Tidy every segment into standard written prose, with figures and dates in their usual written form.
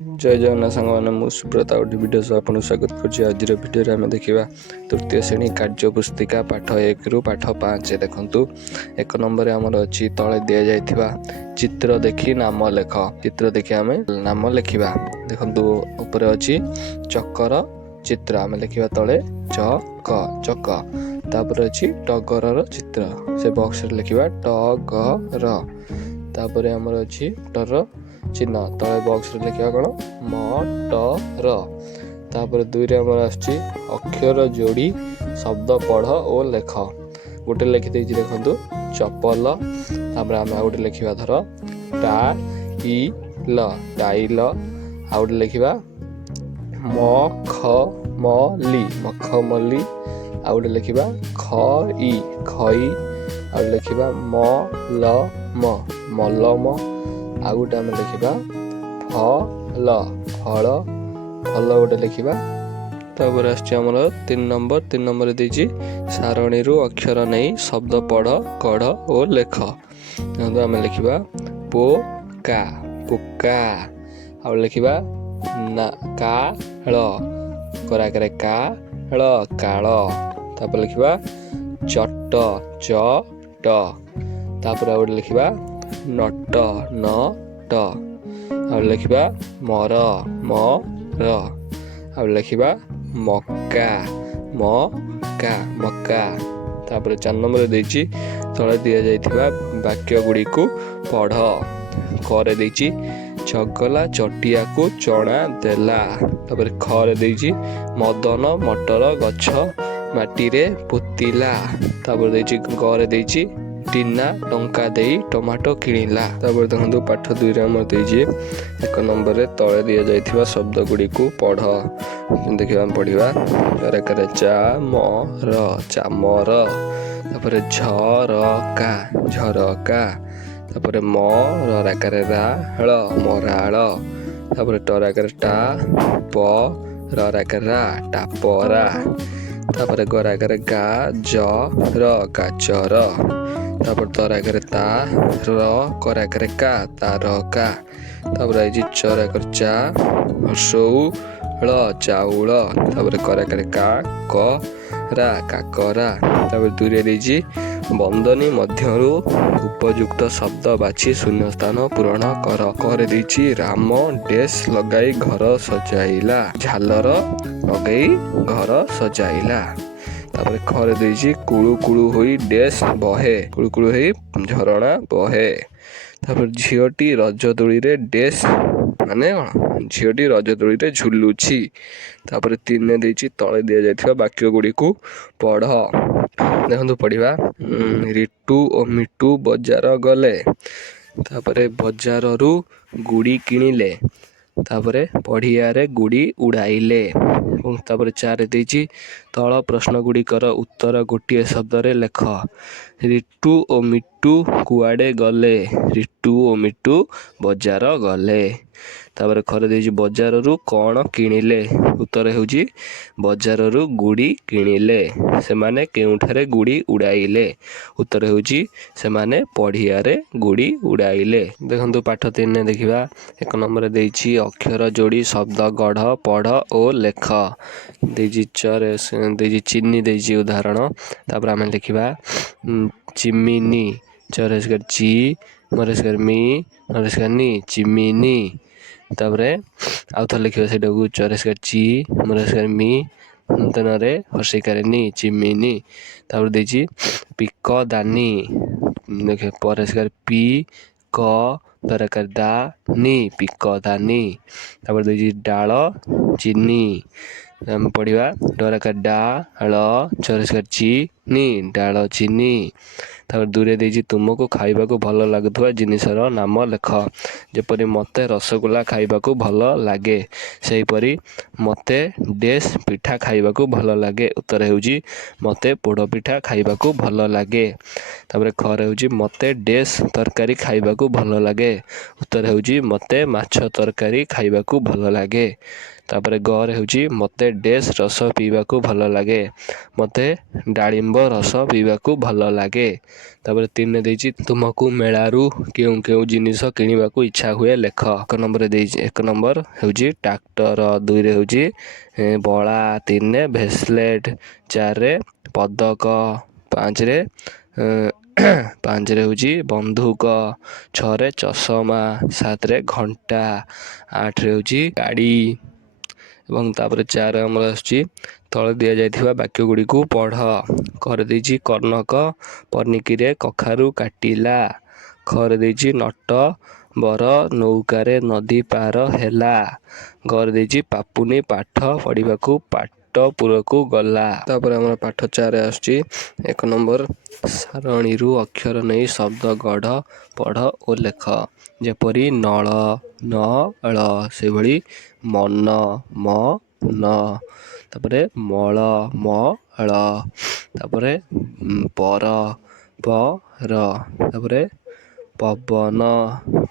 जय जगन्नाथ सांग मैंने मु सुब्रत आउट वीडियो सह आपको स्वागत करुँच। आज भिडियो आम देखा तृतीय श्रेणी कार्य पुस्तिका पाठ 1 रु पाठ 5। देखु 1 नंबर आमर अच्छी तले दि जाइथिबा चित्र देखी नाम लेख। चित्र देखी आम नाम लिखा। देखु ऊपर अच्छी चकर चित्र आम लिखा तले चक चक। तापर अच्छी टगर चित्र से बॉक्स लिखा टगर। तापर आमर अच्छी टर चिन्ह तले बॉक्स लिखा कौन मटर। तापर 2 रे आमर आसची अक्षर जोड़ी शब्द पढ़ और लेख। गोटे लिखिदे देखु चपल। तापर आम गोटे लिखा धर टाइल टाइल। आ गोटे लिखा मखमली मखमली। आ गोटे लिखा खई खई। आ लिखा मलम मलम। आ गोटे आम लिखा फल फल फल गोटे लिखा। तापर आमर 3 नंबर देजी सारणी अक्षर नहीं शब्द पढ़ कढ़ और लेख। आम लिखा पोका पोका। आ लिखा काल कराकर काल काल। तापर लिखा चट चट। तापर गोटे लिखा नट नट। आ लिखा मर मर। आ लिखा मक्का मक्का मक्का। तापर 4 नंबर देछि तले दिया जाइथिबा वाक्य गुडी को पढ़। करे देछि चगला चटिया को चना देला। तापर खरे देछि मदन मटर गछ माटी रे पोतिला। तापर देछि गरे देछि टीना टंका दे टमाटो किणिला। तापर देखु पाठ 2 रे आम देछि 1 नंबर रे तले दिया जाइथिबा शब्द गुडी को पढ़। देखिबा हम पढ़िबा करे चामर चामर। तापर झरका झरका। तापर मराकर राळ मराळ। तापर टराकर टाप राकर टापरा। तापर गराकर गाजर गाजर। तापर तराकर तार कराकर का तारका। तापर आई चराकर चा शौल चाउल। तापर कराकर काकरा काकरा। तापर 2 रे देछि बंदनी मध्यरु उपयुक्त शब्द बाछि शून्य स्थान पूरण कर। करे देछि राम डेस लगाई घर सजाइला झालर लगाई घर सजाइला। तापर खरे देछि कुळु कुळु होई डेस बहे कुळु कुळु होई झरणा बहे। तापर झियोटी रजदोली रे डेस माने झियोटी रजदोली रे झुलुछि। तापर 3 ने देछि तळे दिया जाइथिबा वाक्य गुडी को पढ़। देखु पढ़िबा रिटू और मिटू बजार गले। तापर बजार रु गुड़ी किणिले। तापर पढ़िया रे गुड़ी उड़ाइले। तापर 4 देछि तଳ प्रश्न गुड़िकर उत्तर गोटे शब्द रे लेख। रिटू और मिटू कुआडे गले रिटू और मिटू बजार गले। तापर खरे देछि बजार रु कौन किणिले। उत्तर हेउछि बजार रु गुड़ी किणिले से माने केउठारे गुड़ी उड़ाइले। उत्तर हेउछि से माने पढ़िया रे गुड़ी उड़ाइले। देखंतु पाठ 3 ने देखिबा 1 नंबर देछि अक्षर जोड़ी शब्द गढ़ पढ़ और लेख। देछि देछि चिन्नी देछि उदाहरण। तापर आमे लिखिबा चिमिनी चरेस्कर ची मरेस्कर मी मरेस्कर नी चिमिनी। तापर आउ थ लिखिबा सेटा को चरेस्कर ची मरेस्कर मी तनरे हर्षिकार नी चिमिनी। तापर देछि पिक दानी देखे परेस्कर पी क दरकार दा नी पिक दानी। तापर देछि डाल चिनी हम पढ़िबा डरकार डाल चरेस्कर ची नी डाल चिनी। तापर 2 रे देछि तुमको खाइबा को भल लागुथबा जिनिसर नाम लेख। जेपरि मते रसगोल्ला खाइबा को भल लागे सेही परि मते डेस पिठा खाइबा को भल लागे। उत्तर हेउछि मते पोड़ पिठा खाइबा को भल लागे। तापर खरे हेउछि मते डेस तरकारी खाइबा को भल लागे। उत्तर हेउछि मते माछ तरकारी खाइबा को भल लागे। तापर गर हेउछि मते डेस रस पीबा को भल लागे मते डाळिंब ରସ ପିଇବାକୁ ଭଲ ଲାଗେ। ତାପରେ 3ରେ ଦେଇଛି ତୁମକୁ ମେଳାରୁ କେଉଁ କେଉଁ ଜିନିଷ କିଣିବାକୁ ଇଚ୍ଛା ହୁଏ ଲେଖ। 1 ନମ୍ବରରେ ଦେଇଛି 1 ନମ୍ବର ହେଉଛି ଟ୍ରାକ୍ଟର, 2ରେ ହେଉଛି ବଳା, 3ରେ ଭେସଲେଟ୍, 4ରେ ପଦକ, 5ରେ 5ରେ ହେଉଛି ବନ୍ଧୁକ, 6ରେ ଚଷମା, 7ରେ ଘଣ୍ଟା, 8ରେ ହେଉଛି ଗାଡ଼ି ଏବଂ ତାପରେ 4 ଆମର ଆସୁଛି ତଳେ ଦିଆଯାଇଥିବା ବାକ୍ୟ ଗୁଡ଼ିକୁ ପଢ଼। ଘରେ ଦେଇଛି କନକ ପନିକିରେ କଖାରୁ କାଟିଲା। ଖରେ ଦେଇଛି ନଟ ବର ନୌକାରେ ନଦୀ ପାର ହେଲା। ଘରେ ଦେଇଛି ପାପୁନି ପାଠ ପଢ଼ିବାକୁ ପାଟପୁରକୁ ଗଲା। ତାପରେ ଆମର ପାଠ 4 ଆସୁଛି 1 ନମ୍ବର ସାରଣୀରୁ ଅକ୍ଷର ନେଇ ଶବ୍ଦ ଗଢ଼, ପଢ଼ ଓ ଲେଖ। ଯେପରି ନଳ ନଳ, ସେଭଳି ମନ ମନ, ତାପରେ ମଳ ମଳ, ତାପରେ ପର ପର, ତାପରେ ପବନ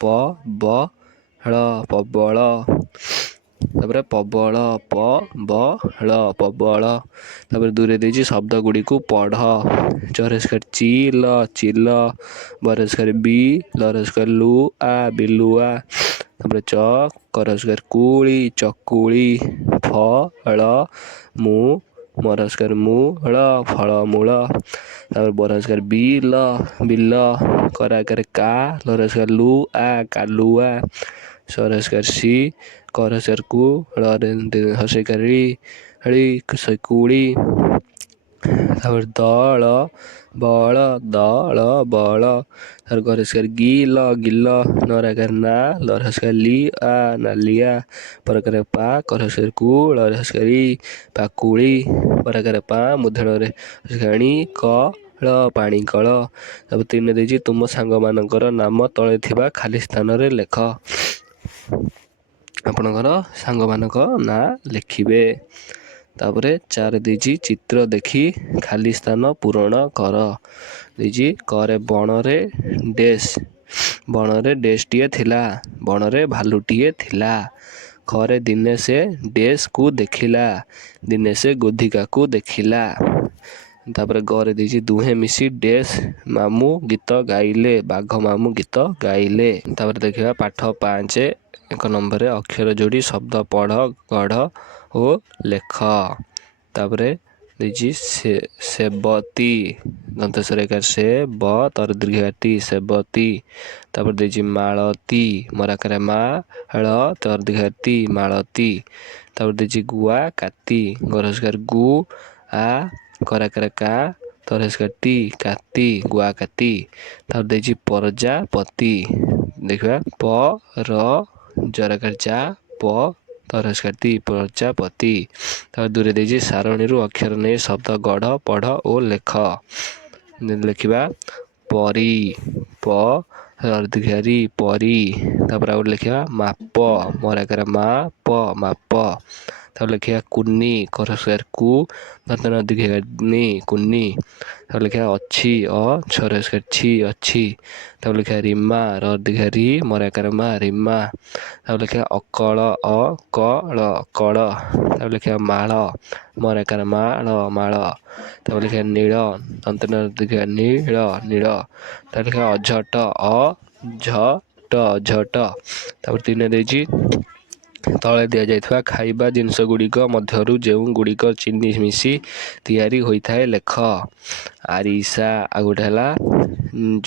ପବଳ ପବଳ, ତାପରେ ପବଳ ପବଳ ପବଳ। ତାପରେ 2ରେ ଦେଇଛି ଶବ୍ଦ ଗୁଡ଼ିକୁ ପଢ଼। ଚରେସ୍କାର ଚିଲ ଚିଲ, ବରେସ୍କାର ଲରେସ୍କାର ଲୁଆ ବିଲୁଆ, ତାପରେ କରସ୍କାର କୁଳି ଚକୁଳି, ଫଳ ମରସ୍କାର ମୂଳ ଫଳମୂଳ, ତାପରେ ବରସ୍କାର ବିଲ ବିଲ, କରାକାର କା ଲରସ୍କାର ଲୁଆ କାଲୁଆ, ସରସ୍କାର ସି କରସ୍କାର କୁ, ହସେକାର କୁଳି, ତାପରେ ଦଳ ବଳ ଦଳ ବଳ, ତାପରେ ଗରେସ୍କାର ଗିଲ ଗିଲ, ନରାକାର ନା ଲରସ୍କାର ଲିଆ ନାଲିଆ, ପରକାର ପା କରସ୍କାର କୁ ଲରସ୍କାର ପାକୁଳି, ପରାକାର ପା ମୁଧଳରେ ଣି କଳ ପାଣି କଳ। ତାପରେ 3ରେ ଦେଇଛି ତୁମ ସାଙ୍ଗମାନଙ୍କର ନାମ ତଳେ ଥିବା ଖାଲି ସ୍ଥାନରେ ଲେଖ। ଆପଣଙ୍କର ସାଙ୍ଗମାନଙ୍କ ନାଁ ଲେଖିବେ। ତାପରେ 4 ଦେଇଛି ଚିତ୍ର ଦେଖି ଖାଲି ସ୍ଥାନ ପୂରଣ କର। ଦେଇଛି କରେ ବଣରେ ଡେସ୍ଟିଏ ଥିଲା, ବଣରେ ଭାଲୁଟିଏ ଥିଲା। ଖରେ ଦିନେ ସେ ଡେସ୍କୁ ଦେଖିଲା, ଦିନେ ସେ ଗୋଧିକାକୁ ଦେଖିଲା। ତାପରେ ଗରେ ଦେଇଛି ଦୁହେଁ ମିଶି ଡେସ୍ ମାମୁଁ ଗୀତ ଗାଇଲେ, ବାଘ ମାମୁଁ ଗୀତ ଗାଇଲେ। ତାପରେ ଦେଖିବା ପାଠ 5 1 ନମ୍ବରରେ ଅକ୍ଷର ଯୋଡ଼ି ଶବ୍ଦ ପଢ଼, ଗଢ଼ ଓ ଲେଖ। ତାପରେ ଦେଇଛି ସେବତୀ, ଦନ୍ତସ୍ୱର ସେ ବ ତର ଦୀର୍ଘାତି ସେବତୀ। ତାପରେ ଦେଇଛି ମାଳତୀ, ମରାକାର ମାଳ ତର ଦୀର୍ଘାତି ମାଳତୀ। ତାପରେ ଦେଇଛି ଗୁଆ କାତି, ଗରସ୍କାର ଗୁ ଆ କରାକାର କା ତରସ୍କାର ତି କାତି ଗୁଆ କାତି। ତାପରେ ଦେଇଛି ପ୍ରଜାପତି, ଦେଖିବା ପ ର ଜରାକାର ଯା ପ ତରସ୍କାର ତି ପ୍ରଜାପତି। ତାପରେ 2ରେ ଦେଇଛି ସାରଣୀରୁ ଅକ୍ଷର ନେଇ ଶବ୍ଦ ଗଢ଼, ପଢ଼ ଓ ଲେଖ। ଲେଖିବା ପରି ପ ଦୀର୍ଘାରି ପରି। ତାପରେ ଆଉ ଲେଖିବା ମାପ, ମରାକାର ମା ପ ମାପ। ତାପରେ ଲେଖିବା କୁନି, କରସ୍କାର କୁ ଦୀର୍ଘାନି କୁନି। ତାପରେ ଲେଖିବା ଅଛି ଅ ଛରସ୍କାର ଛି ଅଛି। ତାପରେ ଲେଖିବା ରିମା ର ଦୀର୍ଘାରି ମରାକାର ମା ରିମା। ତାପରେ ଲେଖିବା ଅକଳ ଅ କଳ କଳ। ତାପରେ ଲେଖିବା ମାଳ, ମରାକାର ମାଳ ମାଳ। ତାପରେ ଲେଖିବା ନୀଳ, ନୀଳ ନୀଳ। ତାପରେ ଲେଖିବା ଅଝଟ ଝଟ ଝଟ। ତାପରେ 3ରେ ଦେଇଛି ତଳେ ଦିଆଯାଇଥିବା ଖାଇବା ଜିନିଷ ଗୁଡ଼ିକ ମଧ୍ୟରୁ ଯେଉଁ ଗୁଡ଼ିକ ଚିନି ମିଶି ତିଆରି ହୋଇଥାଏ ଲେଖ। ଆରିସା, ଆଉ ଗୋଟେ ହେଲା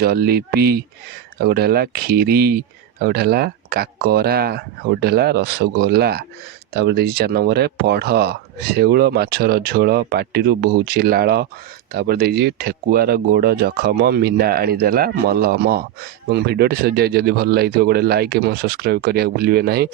ଜଲିପି, ଆଉ ଗୋଟେ ହେଲା କ୍ଷୀରି, ଆଉ ଗୋଟେ ହେଲା କାକରା, ଆଉ ଗୋଟେ ହେଲା ରସଗୋଲା। ତାପରେ ଦେଇଛି 4 ନମ୍ବରରେ ପଢ଼। ଶେଉଳ ମାଛର ଝୋଳ ପାଟିରୁ ବୋହୁଛି ଲାଳ। ତାପରେ ଦେଇଛି ଠେକୁଆର ଗୋଡ଼ ଜଖମ ମିନା ଆଣିଦେଲା ମଲମ। ଏବଂ ଭିଡ଼ିଓଟି ଯଦି ଭଲ ଲାଗିଥିବ ଗୋଟେ ଲାଇକ୍ ଏବଂ ସବସ୍କ୍ରାଇବ୍ କରିବାକୁ ଭୁଲିବେ ନାହିଁ।